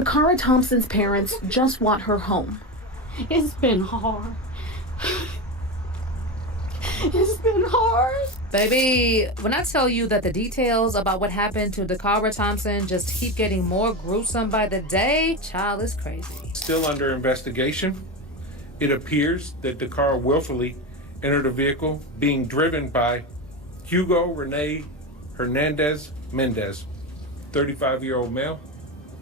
Dacara Thompson's parents just want her home. It's been hard. It's been hard. Baby, when I tell you that the details about what happened to Dacara Thompson just keep getting more gruesome by the day, child, is crazy. Still under investigation. It appears that Dacara willfully entered a vehicle being driven by Hugo Rene Hernandez Mendez, 35-year-old male,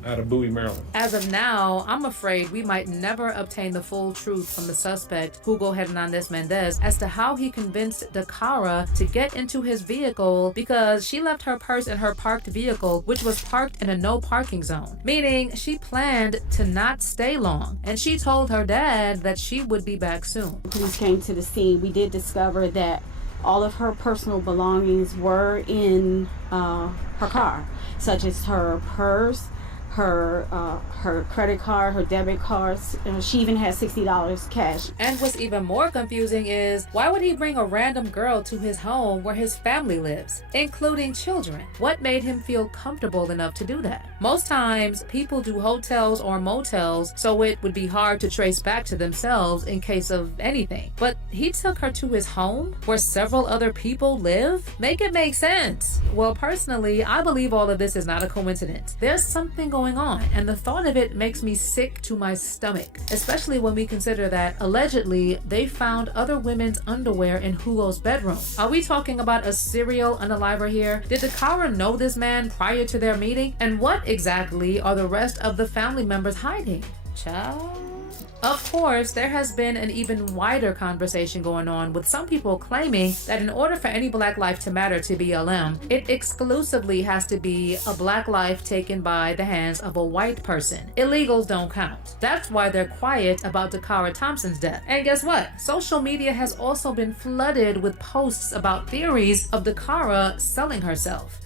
out of Bowie, Maryland. As of now, I'm afraid we might never obtain the full truth from the suspect, Hugo Hernandez Mendez, as to how he convinced Dacara to get into his vehicle, because she left her purse in her parked vehicle, which was parked in a no parking zone, meaning she planned to not stay long, and she told her dad that she would be back soon. Police came to the scene. We did discover that all of her personal belongings were in her car, such as her purse, her credit card, her debit cards. She even had $60 cash. And what's even more confusing is, why would he bring a random girl to his home where his family lives, including children? What made him feel comfortable enough to do that? Most times, people do hotels or motels, so it would be hard to trace back to themselves in case of anything. But he took her to his home, where several other people live? Make it make sense. Well, personally, I believe all of this is not a coincidence. There's something going on, and the thought of it makes me sick to my stomach, especially when we consider that allegedly they found other women's underwear in Hugo's bedroom. Are we talking about a serial unaliver here? Did Dacara know this man prior to their meeting? And what exactly are the rest of the family members hiding? Child? Of course, there has been an even wider conversation going on, with some people claiming that in order for any black life to matter to BLM, it exclusively has to be a black life taken by the hands of a white person. Illegals don't count. That's why they're quiet about Dacara Thompson's death. And guess what? Social media has also been flooded with posts about theories of Dacara selling herself.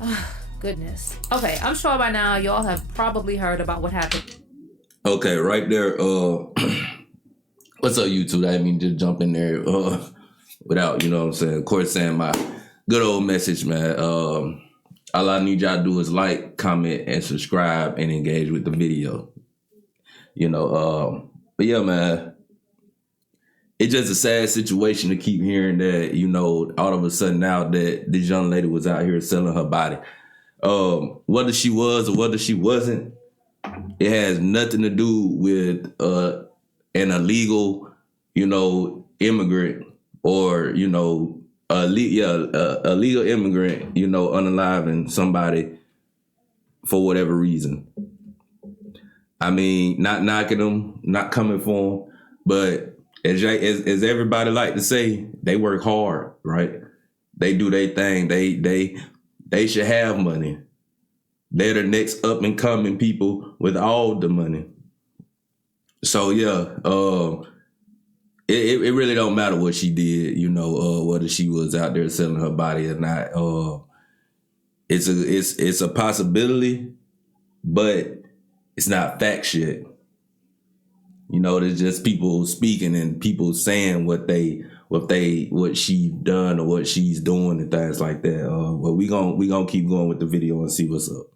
Goodness. Okay, I'm sure by now y'all have probably heard about what happened. Okay, right there. What's up, YouTube? I didn't mean to just jump in there without, you know what I'm saying, of course, saying my good old message, man. All I need y'all to do is like, comment, and subscribe and engage with the video. You know, but yeah, man, it's just a sad situation to keep hearing that, you know, all of a sudden now that this young lady was out here selling her body. Whether she was or whether she wasn't, it has nothing to do with an illegal, you know, immigrant, or, you know, a legal immigrant, you know, unaliving somebody for whatever reason. I mean, not knocking them, not coming for them, but as everybody like to say, they work hard, right? They do their thing. They should have money. They're the next up and coming people with all the money. So yeah, it really don't matter what she did, you know, whether she was out there selling her body or not. It's a possibility, but it's not fact shit. You know, there's just people speaking and people saying what she done or what she's doing and things like that. But we gonna keep going with the video and see what's up.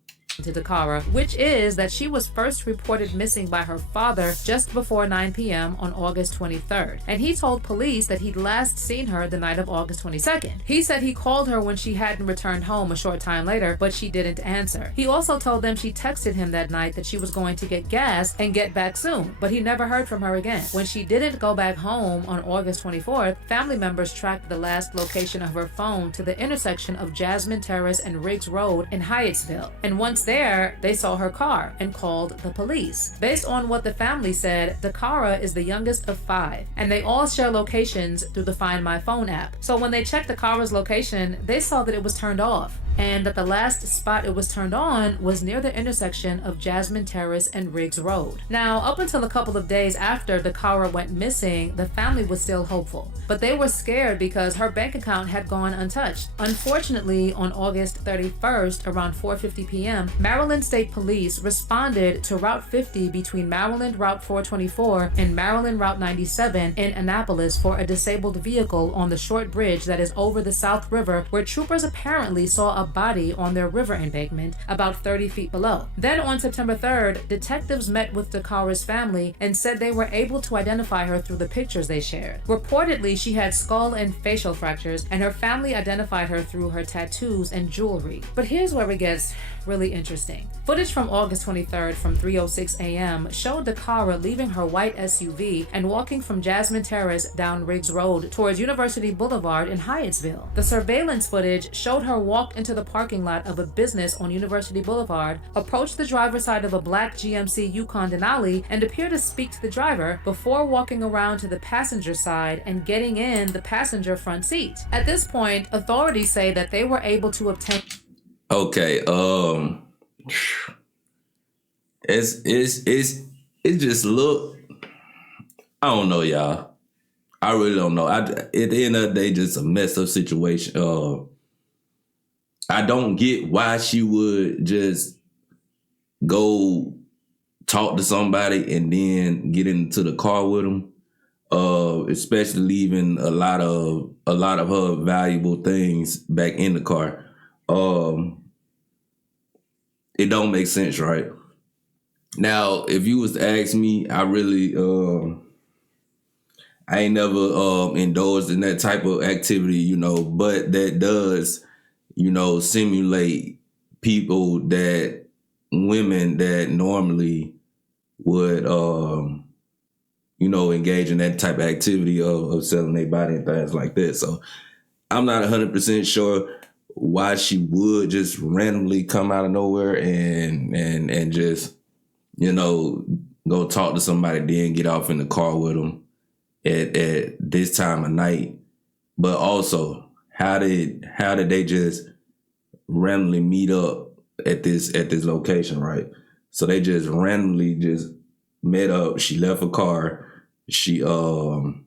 To Dacara, which is that she was first reported missing by her father just before 9 p.m. on August 23rd. And he told police that he'd last seen her the night of August 22nd. He said he called her when she hadn't returned home a short time later, but she didn't answer. He also told them she texted him that night that she was going to get gas and get back soon, but he never heard from her again. When she didn't go back home on August 24th, family members tracked the last location of her phone to the intersection of Jasmine Terrace and Riggs Road in Hyattsville. And once there, they saw her car and called the police. Based on what the family said, Dacara is the youngest of 5, and they all share locations through the Find My Phone app. So when they checked Dakara's location, they saw that it was turned off, and that the last spot it was turned on was near the intersection of Jasmine Terrace and Riggs Road. Now, up until a couple of days after Dacara went missing, the family was still hopeful, but they were scared because her bank account had gone untouched. Unfortunately, on August 31st, around 4:50 p.m., Maryland State Police responded to Route 50 between Maryland Route 424 and Maryland Route 97 in Annapolis for a disabled vehicle on the short bridge that is over the South River, where troopers apparently saw a up body on their river embankment about 30 feet below. Then on September 3rd, detectives met with Dacara's family and said they were able to identify her through the pictures they shared. Reportedly, she had skull and facial fractures, and her family identified her through her tattoos and jewelry. But here's where it gets really interesting. Footage from August 23rd from 3:06 a.m. showed Dacara leaving her white SUV and walking from Jasmine Terrace down Riggs Road towards University Boulevard in Hyattsville. The surveillance footage showed her walk into the parking lot of a business on University Boulevard, approach the driver's side of a black GMC Yukon Denali, and appear to speak to the driver before walking around to the passenger side and getting in the passenger front seat. At this point, authorities say that they were able to obtain... Okay, it's just look, I don't know, y'all. I really don't know. At the end of the day, just a messed up situation. I don't get why she would just go talk to somebody and then get into the car with them. Especially leaving a lot of her valuable things back in the car. It don't make sense, right? Now, if you was to ask me, I really, I ain't never indulged in that type of activity, but that does, simulate women that normally would, engage in that type of activity of selling their body and things like that. So I'm not 100% sure why she would just randomly come out of nowhere and just, go talk to somebody, then get off in the car with them at this time of night. But also, how did they just randomly meet up at this location, right? So they just randomly just met up. She left her car. She went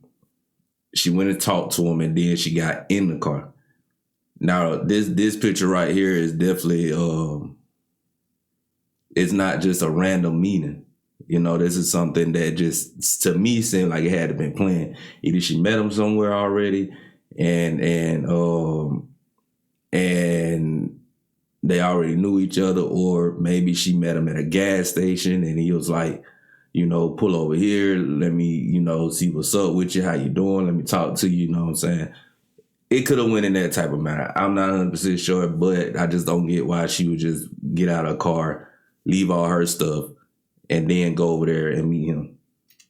and talked to him, and then she got in the car. Now, this picture right here is definitely, it's not just a random meeting. This is something that just, to me, seemed like it had to been planned. Either she met him somewhere already and they already knew each other, or maybe she met him at a gas station and he was like, pull over here, let me, see what's up with you, how you doing, let me talk to you, you know what I'm saying? It could have went in that type of manner. I'm not 100% sure, but I just don't get why she would just get out of her car, leave all her stuff, and then go over there and meet him.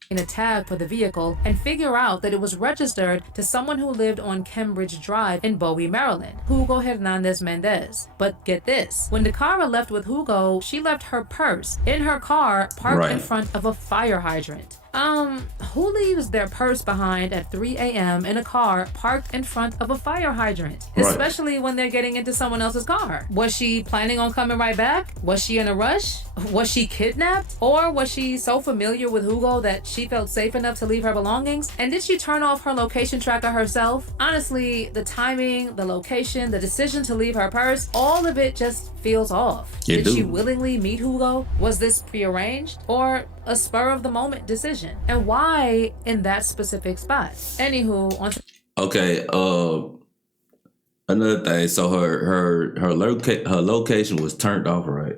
A tag for the vehicle and figure out that it was registered to someone who lived on Cambridge Drive in Bowie, Maryland, Hugo Hernandez Mendez. But get this, when Dacara left with Hugo, she left her purse in her car parked in front of a fire hydrant. Who leaves their purse behind at 3 a.m. in a car parked in front of a fire hydrant? Especially when they're getting into someone else's car. Was she planning on coming right back? Was she in a rush? Was she kidnapped? Or was she so familiar with Hugo that she felt safe enough to leave her belongings? And did she turn off her location tracker herself? Honestly, the timing, the location, the decision to leave her purse, all of it just feels off. Did she willingly meet Hugo? Was this prearranged or a spur of the moment decision? And why in that specific spot? Anywho, okay, another thing, so her location was turned off, right?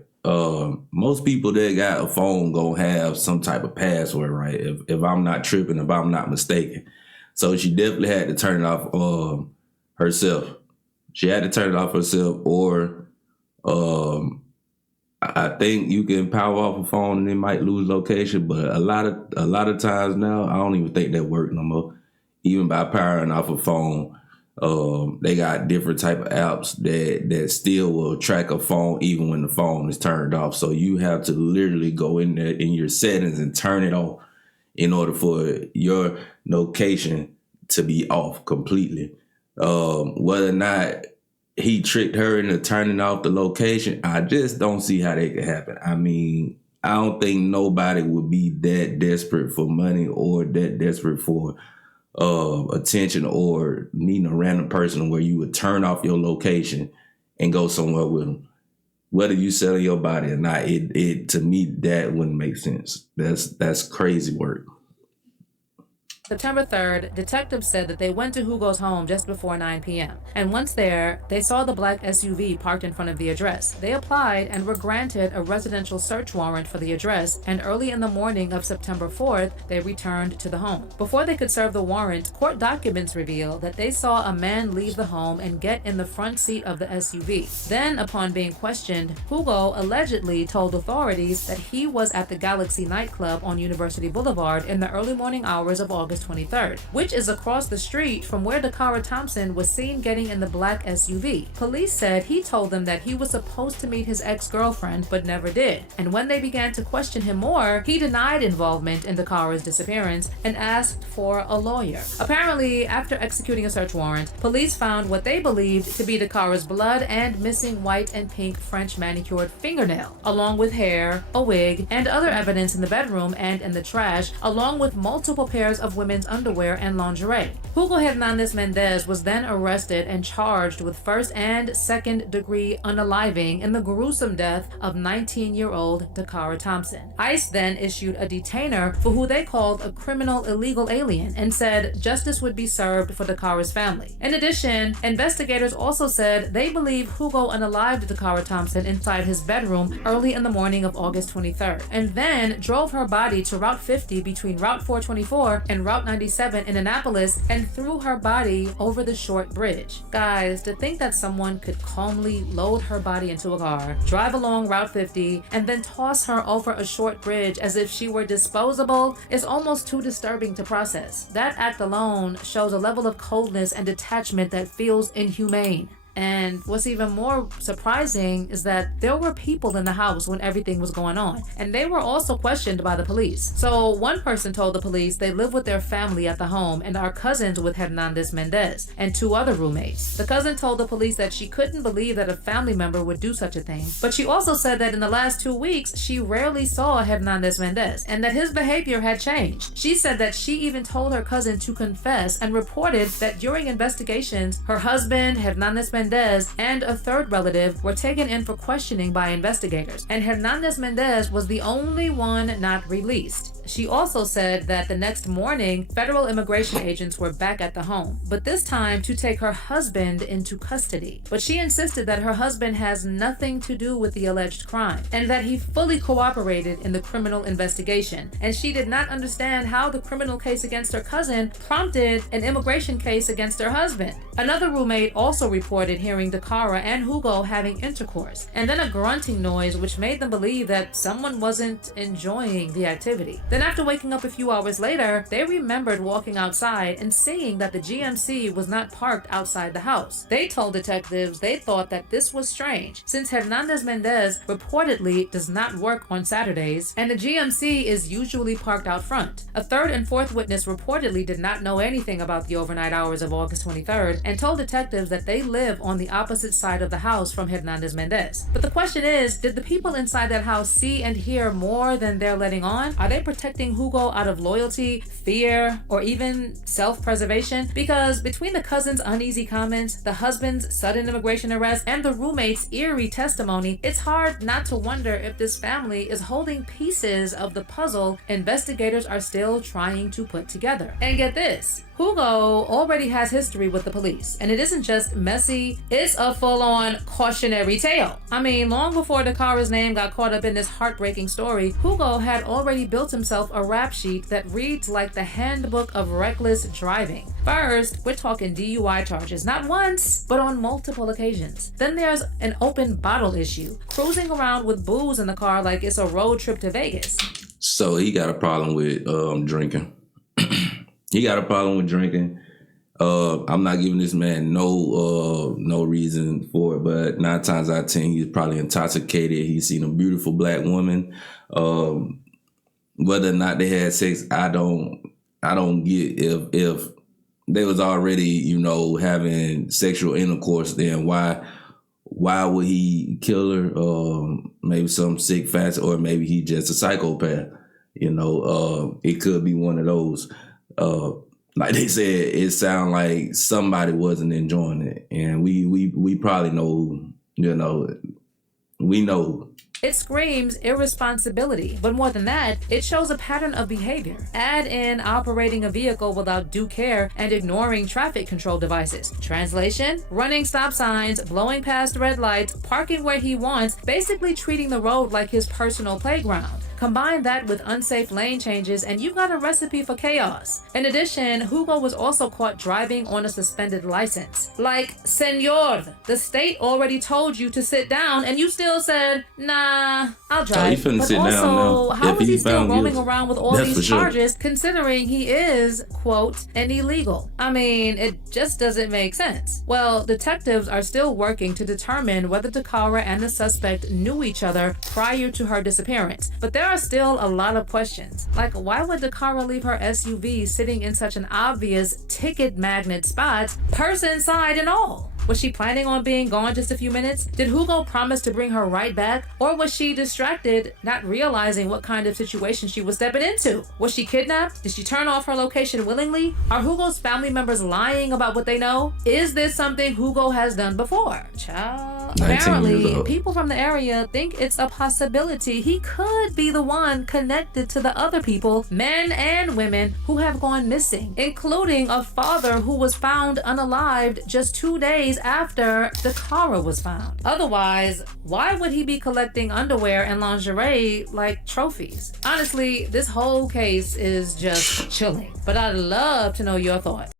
Most people that got a phone gonna have some type of password, right? If I'm not tripping, if I'm not mistaken. So she definitely had to turn it off herself. She had to turn it off herself, or I think you can power off a phone and it might lose location, but a lot of times now, I don't even think that works no more. Even by powering off a phone, they got different type of apps that still will track a phone even when the phone is turned off. So you have to literally go in there in your settings and turn it off in order for your location to be off completely. Whether or not he tricked her into turning off the location, I just don't see how that could happen. I mean, I don't think nobody would be that desperate for money or that desperate for attention or meeting a random person where you would turn off your location and go somewhere with them. Whether you sell your body or not, it to me, that wouldn't make sense. That's crazy work. September 3rd, detectives said that they went to Hugo's home just before 9 p.m. And once there, they saw the black SUV parked in front of the address. They applied and were granted a residential search warrant for the address, and early in the morning of September 4th, they returned to the home. Before they could serve the warrant, court documents reveal that they saw a man leave the home and get in the front seat of the SUV. Then, upon being questioned, Hugo allegedly told authorities that he was at the Galaxy nightclub on University Boulevard in the early morning hours of August 23rd, which is across the street from where Dacara Thompson was seen getting in the black SUV. Police said he told them that he was supposed to meet his ex-girlfriend but never did, and when they began to question him more, he denied involvement in Dakara's disappearance and asked for a lawyer. Apparently, after executing a search warrant, police found what they believed to be Dakara's blood and missing white and pink French manicured fingernail, along with hair, a wig, and other evidence in the bedroom and in the trash, along with multiple pairs of women's underwear and lingerie. Hugo Hernandez Mendez was then arrested and charged with first and second degree unaliving in the gruesome death of 19-year-old Dacara Thompson. ICE then issued a detainer for who they called a criminal illegal alien and said justice would be served for Dakara's family. In addition, investigators also said they believe Hugo unalived Dacara Thompson inside his bedroom early in the morning of August 23rd, and then drove her body to Route 50 between Route 424 and Route 97 in Annapolis and threw her body over the short bridge. Guys, to think that someone could calmly load her body into a car, drive along Route 50, and then toss her over a short bridge as if she were disposable is almost too disturbing to process. That act alone shows a level of coldness and detachment that feels inhumane. And what's even more surprising is that there were people in the house when everything was going on, and they were also questioned by the police. So one person told the police they live with their family at the home and are cousins with Hernandez Mendez and two other roommates. The cousin told the police that she couldn't believe that a family member would do such a thing, but she also said that in the last 2 weeks, she rarely saw Hernandez Mendez and that his behavior had changed. She said that she even told her cousin to confess and reported that during investigations, her husband, Hernandez Mendez, and a third relative were taken in for questioning by investigators, and Hernandez Mendez was the only one not released. She also said that the next morning, federal immigration agents were back at the home, but this time to take her husband into custody. But she insisted that her husband has nothing to do with the alleged crime, and that he fully cooperated in the criminal investigation. And she did not understand how the criminal case against her cousin prompted an immigration case against her husband. Another roommate also reported hearing Dacara and Hugo having intercourse, and then a grunting noise which made them believe that someone wasn't enjoying the activity. Then after waking up a few hours later, they remembered walking outside and seeing that the GMC was not parked outside the house. They told detectives they thought that this was strange, since Hernandez Mendez reportedly does not work on Saturdays, and the GMC is usually parked out front. A third and fourth witness reportedly did not know anything about the overnight hours of August 23rd and told detectives that they live on the opposite side of the house from Hernandez Mendez. But the question is, did the people inside that house see and hear more than they're letting on? Are they protecting Hugo out of loyalty, fear, or even self-preservation? Because between the cousin's uneasy comments, the husband's sudden immigration arrest, and the roommate's eerie testimony, it's hard not to wonder if this family is holding pieces of the puzzle investigators are still trying to put together. And get this, Hugo already has history with the police, and it isn't just messy, it's a full-on cautionary tale. I mean, long before Dakara's name got caught up in this heartbreaking story, Hugo had already built himself a rap sheet that reads like the handbook of reckless driving. First, we're talking DUI charges, not once, but on multiple occasions. Then there's an open bottle issue, cruising around with booze in the car like it's a road trip to Vegas. So he got a problem with drinking. He got a problem with drinking. I'm not giving this man no reason for it, but 9 times out of 10, he's probably intoxicated. He's seen a beautiful black woman. Whether or not they had sex, I don't get if they was already, having sexual intercourse, then why would he kill her? Maybe some sick facts, or maybe he just a psychopath. It could be one of those. Like they said, it sounded like somebody wasn't enjoying it, and we probably know, we know It screams irresponsibility, but more than that, it shows a pattern of behavior. Add in operating a vehicle without due care and ignoring traffic control devices. Translation: running stop signs, blowing past red lights, parking where he wants, basically treating the road like his personal playground. Combine that with unsafe lane changes and you got a recipe for chaos. In addition, Hugo was also caught driving on a suspended license. Like, senor, the state already told you to sit down and you still said, nah, I'll drive. he finna But sit down also, now. how If is he he still found roaming guilty. around with all That's for these sure. charges considering he is, quote, an illegal? I mean, it just doesn't make sense. Well, detectives are still working to determine whether Dacara and the suspect knew each other prior to her disappearance. But there are still a lot of questions. Like, why would Dacara leave her SUV sitting in such an obvious ticket magnet spot, purse inside and all? Was she planning on being gone just a few minutes? Did Hugo promise to bring her right back? Or was she distracted, not realizing what kind of situation she was stepping into? Was she kidnapped? Did she turn off her location willingly? Are Hugo's family members lying about what they know? Is this something Hugo has done before? Child. 19 years Apparently, old. people from the area think it's a possibility he could be the one connected to the other people, men and women, who have gone missing, including a father who was found unalived just 2 days after Dacara was found. Otherwise, why would he be collecting underwear and lingerie like trophies? Honestly, this whole case is just chilling, but I'd love to know your thoughts.